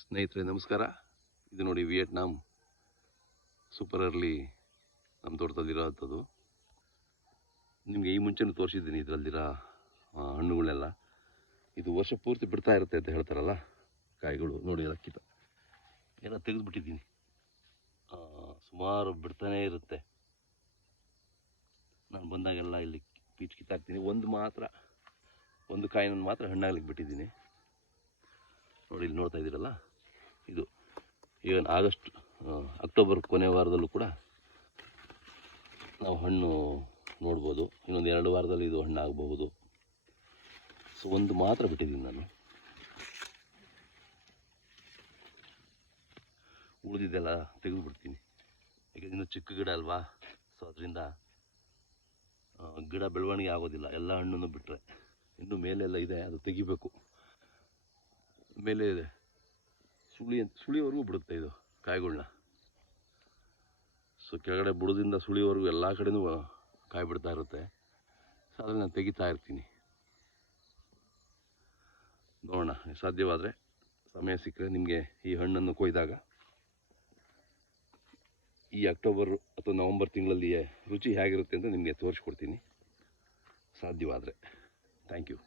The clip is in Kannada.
ಸ್ನೇಹಿತರೆ ನಮಸ್ಕಾರ. ಇದು ನೋಡಿ ವಿಯೆಟ್ನಾಂ ಸೂಪರ್ ಅರ್ಲಿ ನಮ್ಮ ತೋಟದಲ್ಲಿರೋವಂಥದ್ದು. ನಿಮಗೆ ಈ ಮುಂಚೆನೂ ತೋರಿಸಿದ್ದೀನಿ ಇದರಲ್ಲಿರೋ ಹಣ್ಣುಗಳೆಲ್ಲ. ಇದು ವರ್ಷ ಪೂರ್ತಿ ಬಿಡ್ತಾ ಇರುತ್ತೆ ಅಂತ ಹೇಳ್ತಾರಲ್ಲ, ಕಾಯಿಗಳು ನೋಡಿ ಅದಕ್ಕಿಂತ ಎಲ್ಲ ತೆಗೆದುಬಿಟ್ಟಿದ್ದೀನಿ. ಸುಮಾರು ಬಿಡ್ತಾನೇ ಇರುತ್ತೆ. ನಾನು ಬಂದಾಗೆಲ್ಲ ಇಲ್ಲಿ ಪೀಚ್ ಕಿತ್ತಾಕ್ತೀನಿ. ಒಂದು ಕಾಯಿನ ಮಾತ್ರ ಹಣ್ಣಾಗ್ಲಿಕ್ಕೆ ಬಿಟ್ಟಿದ್ದೀನಿ. ನೋಡಿ ಇಲ್ಲಿ ನೋಡ್ತಾ ಇದ್ದೀರಲ್ಲ, ಇದು ಈವನ್ ಅಕ್ಟೋಬರ್ ಕೊನೆ ವಾರದಲ್ಲೂ ಕೂಡ ನಾವು ಹಣ್ಣು ನೋಡ್ಬೋದು. ಇನ್ನೊಂದು 2 ವಾರದಲ್ಲಿ ಇದು ಹಣ್ಣು ಆಗಬಹುದು. ಸೊ ಒಂದು ಮಾತ್ರ ಬಿಟ್ಟಿದ್ದೀನಿ ನಾನು. ಉಳಿದಿದ್ದೆಲ್ಲ ತೆಗೆದುಬಿಡ್ತೀನಿ. ಯಾಕೆಂದರೆ ಇನ್ನು ಚಿಕ್ಕ ಗಿಡ ಅಲ್ವಾ, ಸೊ ಅದರಿಂದ ಗಿಡ ಬೆಳವಣಿಗೆ ಆಗೋದಿಲ್ಲ. ಎಲ್ಲ ಹಣ್ಣನ್ನು ಬಿಟ್ಟರೆ ಇನ್ನು ಮೇಲೆಲ್ಲ ಇದೆ, ಅದು ತೆಗಿಬೇಕು. ಮೇಲೆ ಸುಳಿವರೆಗೂ ಬಿಡುತ್ತೆ ಇದು ಕಾಯಿಗಳನ್ನ. ಸೊ ಕೆಳಗಡೆ ಬುಡದಿಂದ ಸುಳಿವರೆಗೂ ಎಲ್ಲ ಕಡೆನೂ ಕಾಯಿ ಬಿಡ್ತಾ ಇರುತ್ತೆ. ಸೊ ಅದನ್ನು ನಾನು ತೆಗಿತಾ ಇರ್ತೀನಿ. ನೋಡೋಣ, ಸಾಧ್ಯವಾದರೆ ಸಮಯ ಸಿಕ್ಕರೆ ನಿಮಗೆ ಈ ಹಣ್ಣನ್ನು ಕೊಯ್ದಾಗ ಈ ಅಕ್ಟೋಬರ್ ಅಥವಾ ನವಂಬರ್ ತಿಂಗಳಲ್ಲಿ ರುಚಿ ಹೇಗಿರುತ್ತೆ ಅಂತ ನಿಮಗೆ ತೋರಿಸ್ಕೊಡ್ತೀನಿ, ಸಾಧ್ಯವಾದರೆ. Thank you.